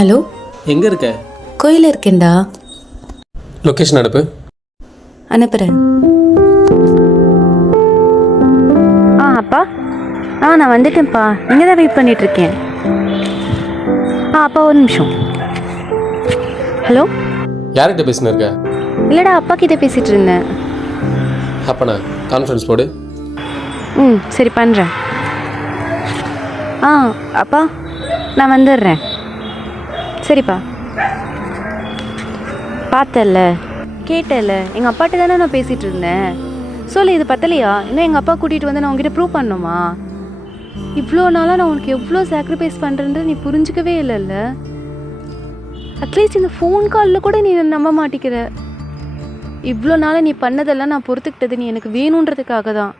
Hello, எங்க இருக்க? கோயிலில் இருக்கேன்டா. லொகேஷன் அனுப்பு. அனுப்புகிறேன். அப்பா, நான் வந்துட்டேன்ப்பா. இங்கே தான் வெயிட் பண்ணிகிட்ருக்கேன். அப்பா ஒரு நிமிஷம். ஹலோ. யார்கிட்ட பேசினு இருக்க? இல்லைடா, அப்பா கிட்டே பேசிகிட்டு இருந்தேன். அப்பனா கான்ஃபரன்ஸ் போடு. சரி பண்ணுறேன். அப்பா நான் வந்துடுறேன். சரிப்பா. பார்த்தல, கேட்டல, எங்கள் அப்பாட்ட தானே நான் பேசிகிட்டு இருந்தேன். சொல்லு, இது பத்தலையா? இன்னும் எங்கள் அப்பா கூட்டிகிட்டு வந்து நான் உங்ககிட்ட ப்ரூவ் பண்ணணுமா? இவ்வளோ நாளாக நான் உனக்கு எவ்வளோ சாக்ரிஃபைஸ் பண்ணுறேன்னு நீ புரிஞ்சிக்கவே இல்லைல்ல. அட்லீஸ்ட் இந்த ஃபோன் காலில் கூட நீ நம்ப மாட்டிக்கிற. இவ்வளோ நாளாக நீ பண்ணதெல்லாம் நான் பொறுத்துக்கிட்டது நீ எனக்கு வேணுன்றதுக்காக தான்.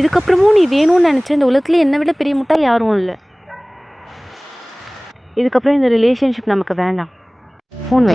இதுக்கப்புறமும் நீ வேணும்னு நினச்ச இந்த உலகத்துல என்னை விட பெரிய முட்டா யாரும் இல்லை. இதுக்கப்புறம் இந்த ரிலேஷன்ஷிப் நமக்கு வேண்டாம். ஃபோன் வை.